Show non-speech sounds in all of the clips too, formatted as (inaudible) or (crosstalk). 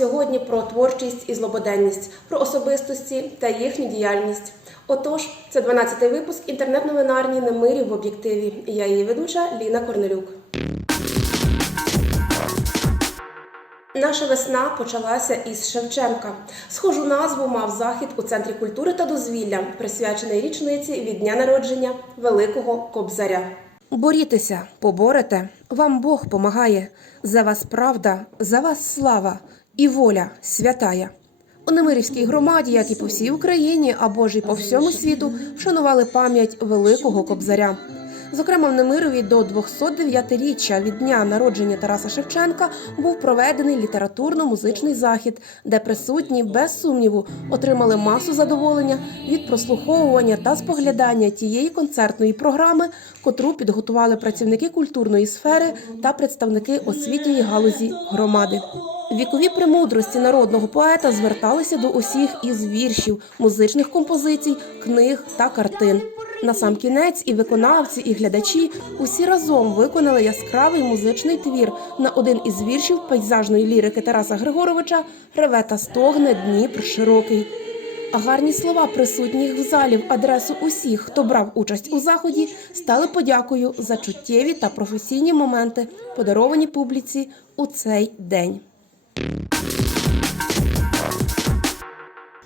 сьогодні про творчість і злободенність, про особистості та їхню діяльність. Отож, це 12-й випуск інтернет-новинарні «Немирів в об'єктиві. Я її ведуча Ліна Корнелюк. Наша весна почалася із Шевченка. Схожу назву мав захід у центрі культури та дозвілля, присвячений річниці від дня народження Великого Кобзаря. Борітеся, поборете, вам Бог помагає. За вас правда, за вас слава і воля святая. У Немирівській громаді, як і по всій Україні, або ж і по всьому світу, вшанували пам'ять Великого Кобзаря. Зокрема, в Немирові до 209-річчя від дня народження Тараса Шевченка був проведений літературно-музичний захід, де присутні без сумніву отримали масу задоволення від прослуховування та споглядання тієї концертної програми, котру підготували працівники культурної сфери та представники освітньої галузі громади. Вікові премудрості народного поета зверталися до усіх із віршів, музичних композицій, книг та картин. На сам кінець і виконавці, і глядачі усі разом виконали яскравий музичний твір на один із віршів пейзажної лірики Тараса Григоровича Реве та стогне Дніпр широкий. А гарні слова присутніх в залі в адресу усіх, хто брав участь у заході, стали подякою за чуттєві та професійні моменти, подаровані публіці у цей день.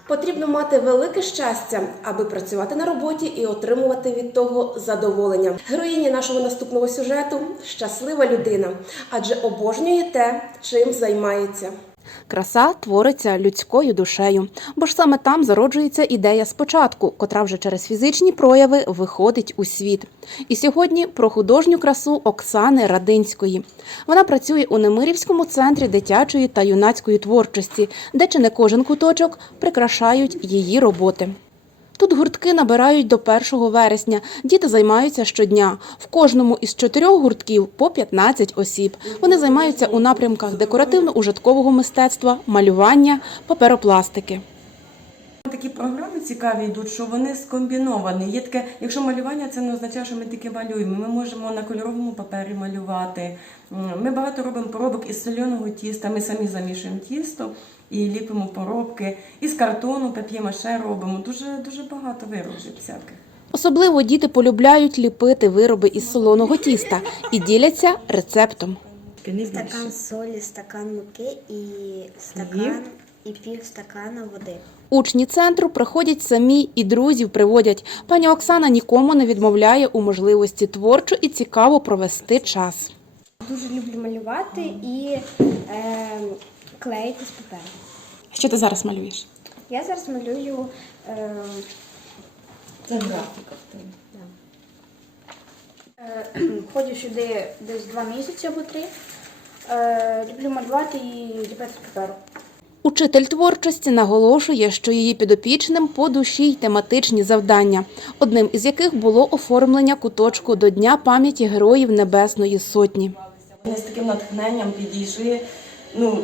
Потрібно мати велике щастя, аби працювати на роботі і отримувати від того задоволення. Героїня нашого наступного сюжету щаслива людина, адже обожнює те, чим займається. Краса твориться людською душею, бо ж саме там зароджується ідея спочатку, котра вже через фізичні прояви виходить у світ. І сьогодні про художню красу Оксани Радинської. Вона працює у Немирівському центрі дитячої та юнацької творчості, де чи не кожен куточок прикрашають її роботи. Тут гуртки набирають до 1 вересня. Діти займаються щодня. В кожному із чотирьох гуртків по 15 осіб. Вони займаються у напрямках декоративно-ужиткового мистецтва, малювання, паперопластики. Такі програми цікаві йдуть, що вони скомбіновані. Є таке, якщо малювання, це не означає, що ми тільки малюємо. Ми можемо на кольоровому папері малювати. Ми багато робимо поробок із соляного тіста. Ми самі замішуємо тісто і ліпимо поробки. Із картону, пап'є-маше робимо. Дуже дуже багато виробів всяких. Особливо діти полюбляють ліпити вироби із солоного тіста і діляться рецептом. Стакан солі, стакан муки і стакан і пів стакана води. Учні центру приходять самі і друзів приводять. Пані Оксана нікому не відмовляє у можливості творчо і цікаво провести час. Дуже люблю малювати і е, клеїти з паперу. Що ти зараз малюєш? Я зараз малюю е, Це графіка в тебе. Е, (clears throat) Ходжу сюди десь два місяці або три. Е, Люблю малювати і ліпити з паперу. Учитель творчості наголошує, що її підопічним по душі й тематичні завдання, одним із яких було оформлення куточку до Дня пам'яті героїв Небесної Сотні. Вони з таким натхненням підійшли, ну,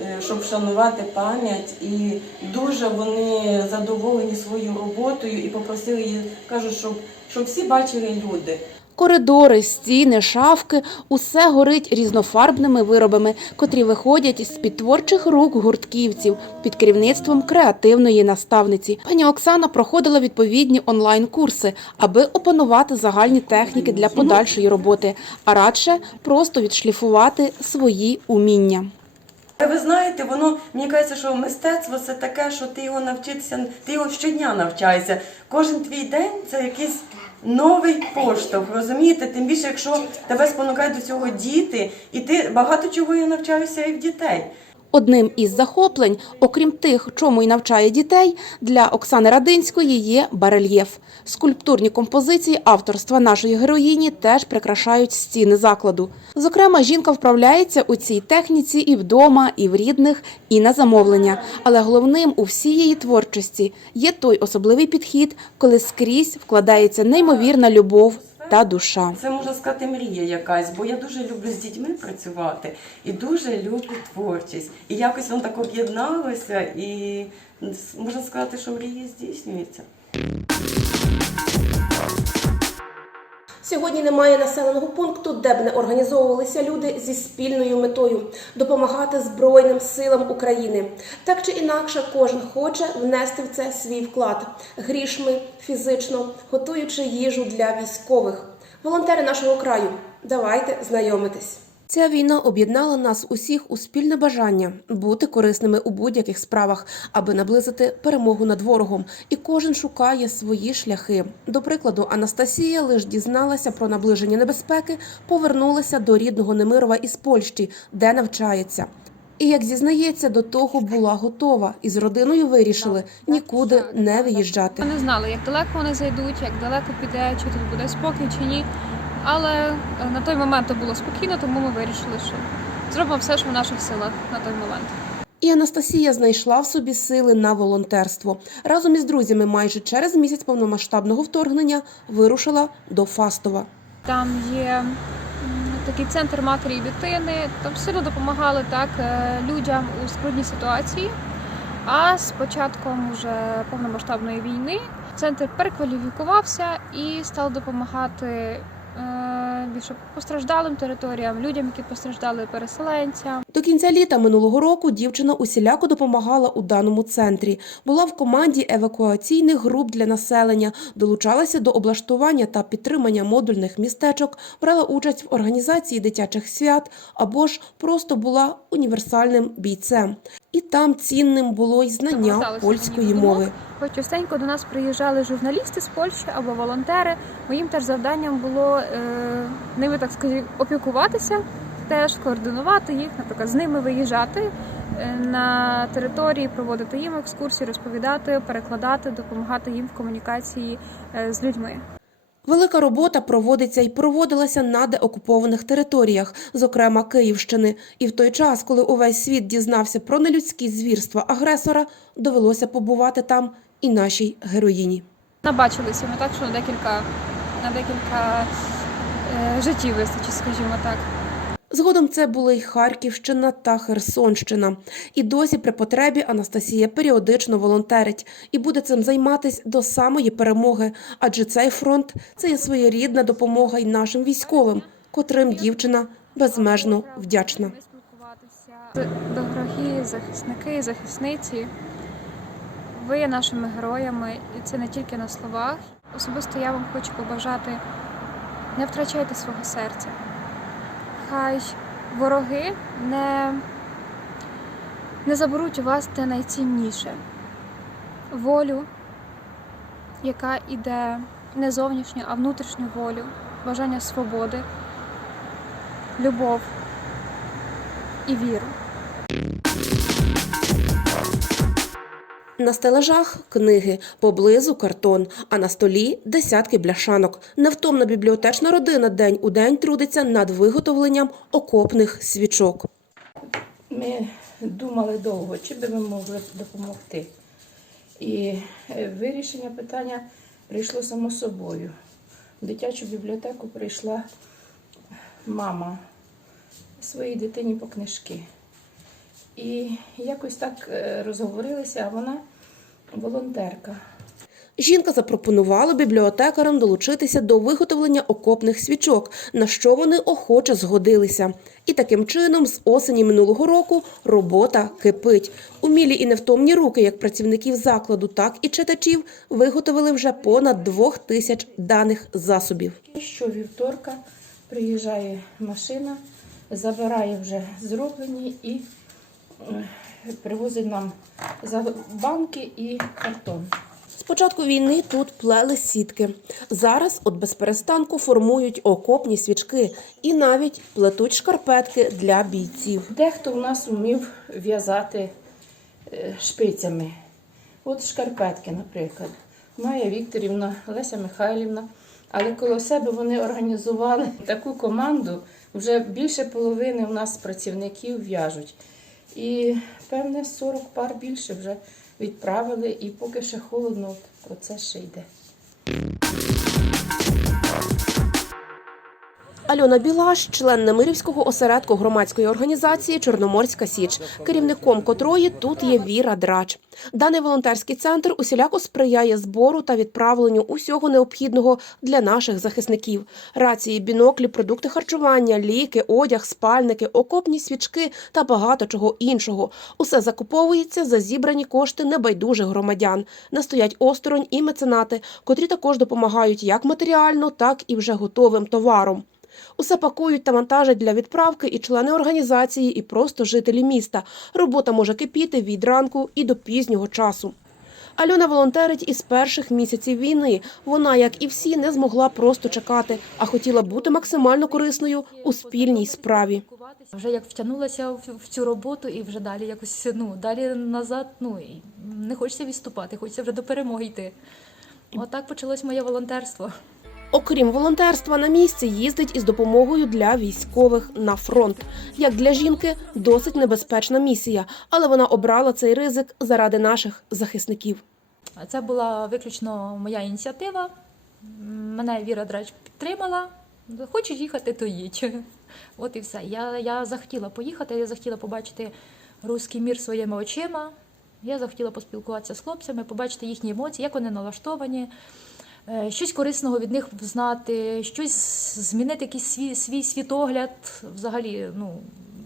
е, щоб вшанувати пам'ять, і дуже вони задоволені своєю роботою і попросили її, кажуть, щоб, щоб всі бачили люди. Коридори, стіни, шафки усе горить різнофарбними виробами, котрі виходять з під творчих рук гуртківців під керівництвом креативної наставниці. Пані Оксана проходила відповідні онлайн-курси, аби опанувати загальні техніки для подальшої роботи, а радше просто відшліфувати свої уміння. Ви знаєте, воно мені кажеться, що мистецтво це таке, що ти його навчитися, ти його щодня навчаєшся. Кожен твій день це якийсь новий поштовх, розумієте? Тим більше, якщо тебе спонукають до цього діти, і ти багато чого я навчаюся і в дітей. Одним із захоплень, окрім тих, чому й навчає дітей, для Оксани Радинської є барельєф. Скульптурні композиції авторства нашої героїні теж прикрашають стіни закладу. Зокрема, жінка вправляється у цій техніці і вдома, і в рідних, і на замовлення. Але головним у всій її творчості є той особливий підхід, коли скрізь вкладається неймовірна любов та душа. Це можна сказати мрія якась, бо я дуже люблю з дітьми працювати і дуже люблю творчість. І якось воно так об'єдналося, і можна сказати, що мрії здійснюються. Сьогодні немає населеного пункту, де б не організовувалися люди зі спільною метою допомагати Збройним силам України. Так чи інакше, кожен хоче внести в це свій вклад грішми, фізично, готуючи їжу для військових. Волонтери нашого краю, давайте знайомитись. Ця війна об'єднала нас усіх у спільне бажання бути корисними у будь-яких справах, аби наблизити перемогу над ворогом. І кожен шукає свої шляхи. До прикладу, Анастасія лиш дізналася про наближення небезпеки, повернулася до рідного Немирова із Польщі, де навчається. І як зізнається, до того була готова, і з родиною вирішили нікуди не виїжджати. Не знали, як далеко вони зайдуть, як далеко піде, чи тут буде спокій, чи ні. Але е, на той момент то було спокійно, тому ми вирішили, що зробимо все, що в наших силах на той момент. І Анастасія знайшла в собі сили на волонтерство. Разом із друзями майже через місяць повномасштабного вторгнення вирушила до Фастова. Там є такий центр матері і дитини. Там сильно допомагали так е, людям у скрутній ситуації. А з початком уже повномасштабної війни центр перекваліфікувався і став допомагати більше постраждалим територіям, людям, які постраждали переселенцям. До кінця літа минулого року дівчина усіляко допомагала у даному центрі. Була в команді евакуаційних груп для населення, долучалася до облаштування та підтримання модульних містечок, брала участь в організації дитячих свят або ж просто була універсальним бійцем. І там цінним було й знання польської мови. Бо частенько до нас приїжджали журналісти з Польщі або волонтери. Моїм теж завданням було е, ними, так сказати, опікуватися, теж координувати їх, наприклад, з ними виїжджати е, на території, проводити їм екскурсії, розповідати, перекладати, допомагати їм в комунікації е, з людьми. Велика робота проводиться і проводилася на деокупованих територіях, зокрема Київщини. І в той час, коли увесь світ дізнався про нелюдські звірства агресора, довелося побувати там і нашій героїні. Набачилися ми так, що на декілька, на декілька е, життів вистачить, скажімо так. Згодом це були й Харківщина та Херсонщина. І досі при потребі Анастасія періодично волонтерить і буде цим займатись до самої перемоги. Адже цей фронт це є своєрідна допомога й нашим військовим, котрим дівчина безмежно вдячна. Дорогі захисники захисниці, ви є нашими героями, і це не тільки на словах. Особисто я вам хочу побажати, не втрачайте свого серця. Хай вороги не, не заберуть у вас те найцінніше волю, яка йде не зовнішню, а внутрішню волю, бажання свободи, любов і віру. На стелажах книги, поблизу картон, а на столі десятки бляшанок. Невтомна бібліотечна родина день у день трудиться над виготовленням окопних свічок. Ми думали довго, чи би ми могли допомогти. І е, вирішення питання прийшло само собою. В дитячу бібліотеку прийшла мама своїй дитині по книжки. І якось так е, розговорилися, а вона волонтерка. Жінка запропонувала бібліотекарам долучитися до виготовлення окопних свічок, на що вони охоче згодилися. І таким чином, з осені минулого року робота кипить. Умілі і невтомні руки, як працівників закладу, так і читачів, виготовили вже понад двох тисяч даних засобів. І Щовівторка приїжджає машина, забирає вже зроблені і е, привозить нам за банки і картон. З початку війни тут плели сітки. Зараз от без перестанку формують окопні свічки і навіть плетуть шкарпетки для бійців. Дехто в нас вмів в'язати е, шпицями. От шкарпетки, наприклад. Майя Вікторівна, Леся Михайлівна. Але коло себе вони організували таку команду. Вже більше половини в нас працівників в'яжуть. І певне 40 пар більше вже відправили, і поки ще холодно, процес ще йде. Альона Білаш, член Немирівського осередку громадської організації Чорноморська Січ, керівником котрої тут є Віра Драч. Даний волонтерський центр усіляко сприяє збору та відправленню усього необхідного для наших захисників: рації, біноклі, продукти харчування, ліки, одяг, спальники, окопні свічки та багато чого іншого. Усе закуповується за зібрані кошти небайдужих громадян. Не стоять осторонь і меценати, котрі також допомагають як матеріально, так і вже готовим товаром. Усе пакують та вантажать для відправки і члени організації, і просто жителі міста. Робота може кипіти від ранку і до пізнього часу. Альона волонтерить із перших місяців війни. Вона, як і всі, не змогла просто чекати, а хотіла бути максимально корисною у спільній справі. Вже як втягнулася в, цю роботу і вже далі якось ну далі назад. Ну не хочеться відступати, хочеться вже до перемоги йти. Отак почалось моє волонтерство. Окрім волонтерства на місці, їздить із допомогою для військових на фронт. Як для жінки, досить небезпечна місія, але вона обрала цей ризик заради наших захисників. Це була виключно моя ініціатива. Мене Віра Драч підтримала. Хочеш їхати, то їдь. От і все. Я, я захотіла поїхати, я захотіла побачити руський мір своїми очима. Я захотіла поспілкуватися з хлопцями, побачити їхні емоції, як вони налаштовані, щось корисного від них знати, щось змінити якийсь свій, свій світогляд, взагалі ну,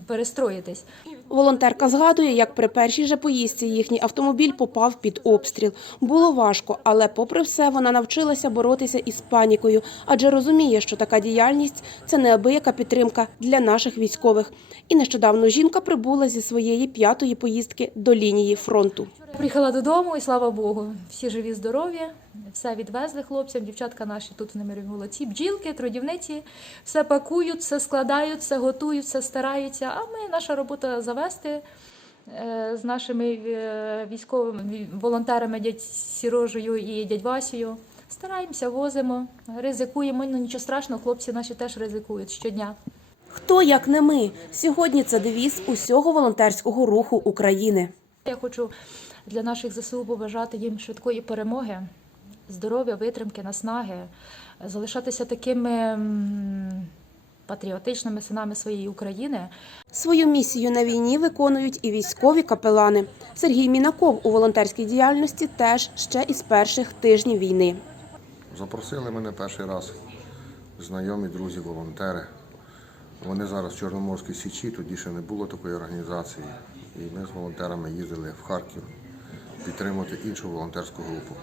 перестроїтись. Волонтерка згадує, як при першій же поїздці їхній автомобіль попав під обстріл. Було важко, але попри все вона навчилася боротися із панікою, адже розуміє, що така діяльність це неабияка підтримка для наших військових. І нещодавно жінка прибула зі своєї п'ятої поїздки до лінії фронту. Приїхала додому, і слава Богу, всі живі, здорові, все відвезли хлопцям. Дівчатка наші тут в Немирі молодці, бджілки, трудівниці, все пакують, все складають, все готують, все стараються. А ми наша робота завести е, з нашими е, військовими волонтерами дядь Сірожею і дядь Васею. Стараємося, возимо, ризикуємо. Ну нічого страшного, хлопці наші теж ризикують щодня. Хто як не ми? Сьогодні це девіз усього волонтерського руху України. Я хочу для наших ЗСУ побажати їм швидкої перемоги, здоров'я, витримки, наснаги, залишатися такими патріотичними синами своєї України. Свою місію на війні виконують і військові капелани. Сергій Мінаков у волонтерській діяльності теж ще із перших тижнів війни. Запросили мене перший раз знайомі, друзі, волонтери. Вони зараз в Чорноморській Січі, тоді ще не було такої організації. І ми з волонтерами їздили в Харків підтримувати іншу волонтерську групу.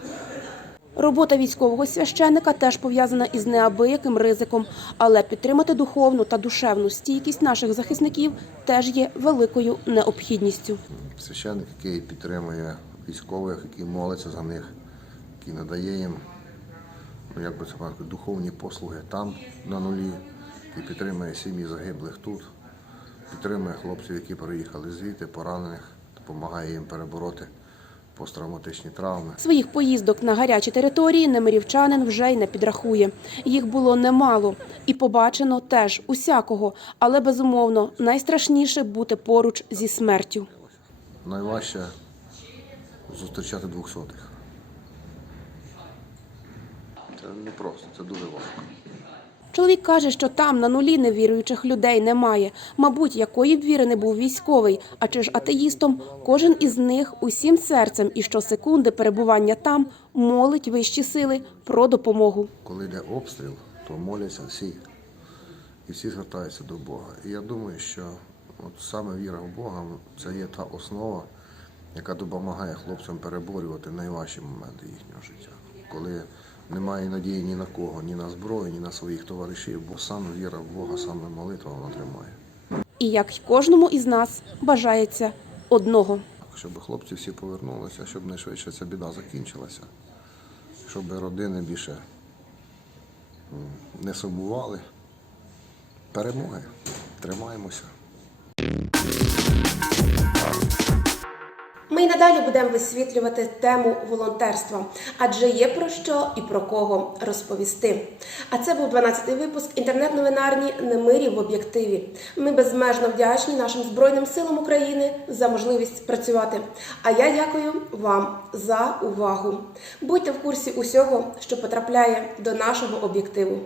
Робота військового священика теж пов'язана із неабияким ризиком, але підтримати духовну та душевну стійкість наших захисників теж є великою необхідністю. Священник, який підтримує військових, який молиться за них, який надає їм ну, як би це сказати, духовні послуги там на нулі, і підтримує сім'ї загиблих тут, підтримує хлопців, які приїхали звідти, поранених, допомагає їм перебороти посттравматичні травми. Своїх поїздок на гарячі території немирівчанин вже й не підрахує. Їх було немало, і побачено теж усякого, але безумовно найстрашніше бути поруч зі смертю. Найважче зустрічати двохсотих. Це не просто, це дуже важко. Чоловік каже, що там на нулі невіруючих людей немає. Мабуть, якої б віри не був військовий, а чи ж атеїстом, кожен із них усім серцем і щосекунди перебування там молить вищі сили про допомогу. Коли йде обстріл, то моляться всі. І всі звертаються до Бога. І я думаю, що от саме віра в Бога це є та основа, яка допомагає хлопцям переборювати найважчі моменти їхнього життя. Коли немає надії ні на кого, ні на зброю, ні на своїх товаришів, бо саме віра в Бога, саме молитва вона тримає. І як кожному із нас бажається одного. Щоб хлопці всі повернулися, щоб найшвидше ця біда закінчилася, щоб родини більше не сумували. Перемоги. Тримаємося. Ми й надалі будемо висвітлювати тему волонтерства, адже є про що і про кого розповісти. А це був 12-й випуск інтернет-новинарні Немирі в об'єктиві. Ми безмежно вдячні нашим Збройним силам України за можливість працювати. А я дякую вам за увагу. Будьте в курсі усього, що потрапляє до нашого об'єктиву.